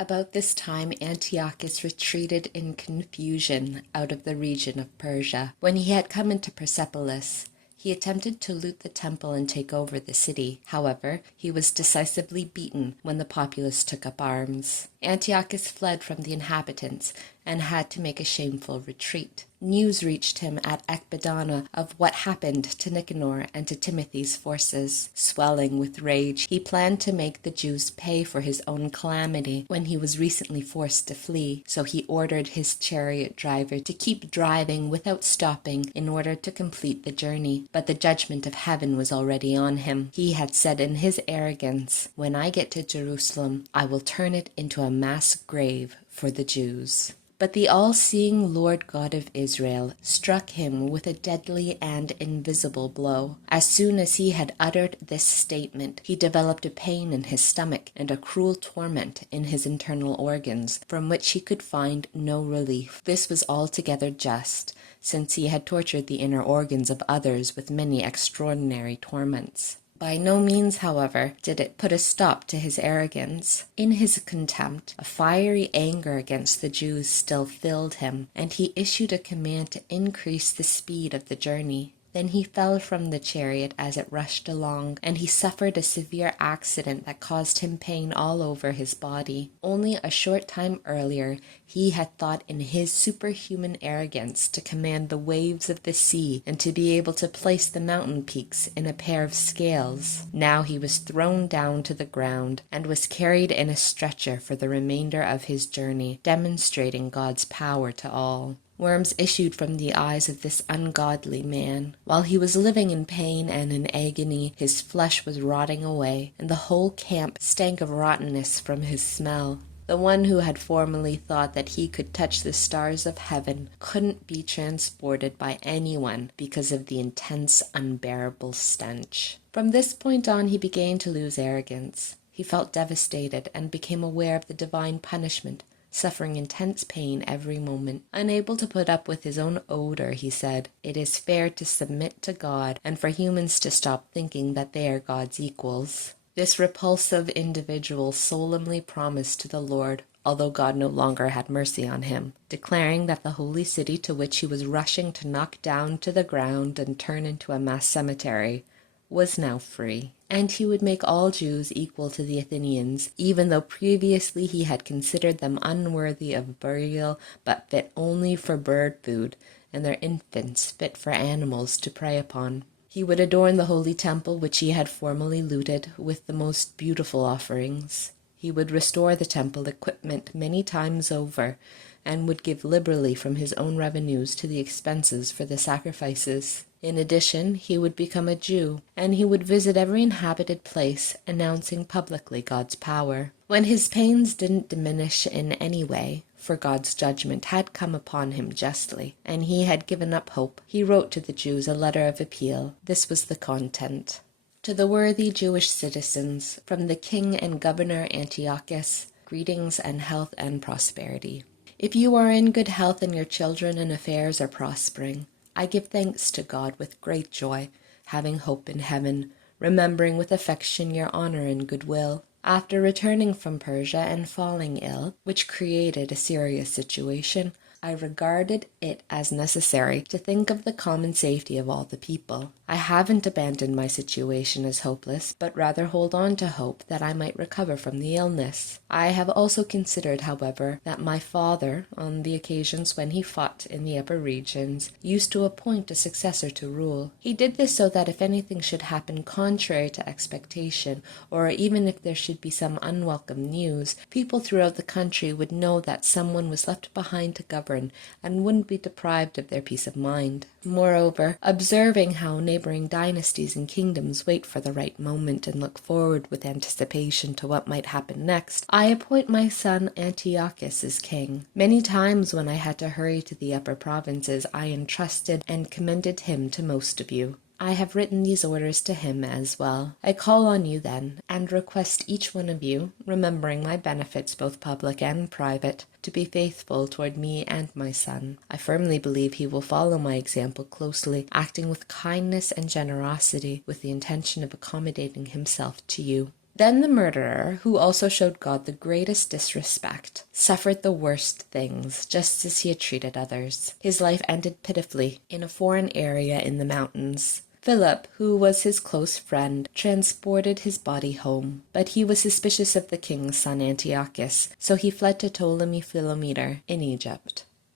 About this time Antiochus retreated in confusion out of the region of Persia. When he had come into Persepolis, he attempted to loot the temple and take over the city. However, he was decisively beaten when the populace took up arms. Antiochus fled from the inhabitants and had to make a shameful retreat. News reached him at Ecbatana of what happened to Nicanor and to Timothy's forces. Swelling with rage, he planned to make the Jews pay for his own calamity when he was recently forced to flee. So he ordered his chariot driver to keep driving without stopping in order to complete the journey. But the judgment of heaven was already on him. He had said in his arrogance, "When I get to Jerusalem, I will turn it into a mass grave for the Jews." But the all-seeing Lord God of Israel struck him with a deadly and invisible blow. As soon as he had uttered this statement, he developed a pain in his stomach and a cruel torment in his internal organs, from which he could find no relief. This was altogether just, since he had tortured the inner organs of others with many extraordinary torments. By no means, however, did it put a stop to his arrogance. In his contempt, a fiery anger against the Jews still filled him, and he issued a command to increase the speed of the journey. Then he fell from the chariot as it rushed along, and he suffered a severe accident that caused him pain all over his body. Only a short time earlier, he had thought in his superhuman arrogance to command the waves of the sea and to be able to place the mountain peaks in a pair of scales. Now he was thrown down to the ground and was carried in a stretcher for the remainder of his journey, demonstrating God's power to all. Worms issued from the eyes of this ungodly man. While he was living in pain and in agony, his flesh was rotting away, and the whole camp stank of rottenness from his smell. The one who had formerly thought that he could touch the stars of heaven couldn't be transported by anyone because of the intense, unbearable stench. From this point on, he began to lose arrogance. He felt devastated and became aware of the divine punishment, suffering intense pain every moment. Unable to put up with his own odor, he said, "It is fair to submit to God and for humans to stop thinking that they are God's equals." This repulsive individual solemnly promised to the Lord, although God no longer had mercy on him, declaring that the holy city to which he was rushing to knock down to the ground and turn into a mass cemetery was now free, and he would make all Jews equal to the Athenians, even though previously he had considered them unworthy of burial, but fit only for bird food, and their infants fit for animals to prey upon. He would adorn the holy temple which he had formerly looted with the most beautiful offerings. He would restore the temple equipment many times over, and would give liberally from his own revenues to the expenses for the sacrifices. In addition, he would become a Jew, and he would visit every inhabited place, announcing publicly God's power. When his pains didn't diminish in any way, for God's judgment had come upon him justly, and he had given up hope, he wrote to the Jews a letter of appeal. This was the content. To the worthy Jewish citizens, from the king and governor Antiochus, greetings and health and prosperity. If you are in good health and your children and affairs are prospering, I give thanks to God with great joy, having hope in heaven, remembering with affection your honor and goodwill. After returning from Persia and falling ill, which created a serious situation, I regarded it as necessary to think of the common safety of all the people. I haven't abandoned my situation as hopeless, but rather hold on to hope that I might recover from the illness. I have also considered, however, that my father, on the occasions when he fought in the upper regions, used to appoint a successor to rule. He did this so that if anything should happen contrary to expectation, or even if there should be some unwelcome news, people throughout the country would know that someone was left behind to govern and wouldn't be deprived of their peace of mind. Moreover, observing how neighboring dynasties and kingdoms wait for the right moment and look forward with anticipation to what might happen next, I appoint my son Antiochus as king. Many times when I had to hurry to the upper provinces, I entrusted and commended him to most of you. I have written these orders to him as well. I call on you then, and request each one of you, remembering my benefits both public and private, to be faithful toward me and my son. I firmly believe he will follow my example closely, acting with kindness and generosity with the intention of accommodating himself to you. Then the murderer, who also showed God the greatest disrespect, suffered the worst things, just as he had treated others. His life ended pitifully in a foreign area in the mountains. Philip, who was his close friend, transported his body home, but he was suspicious of the king's son Antiochus, so he fled to Ptolemy Philometor in Egypt.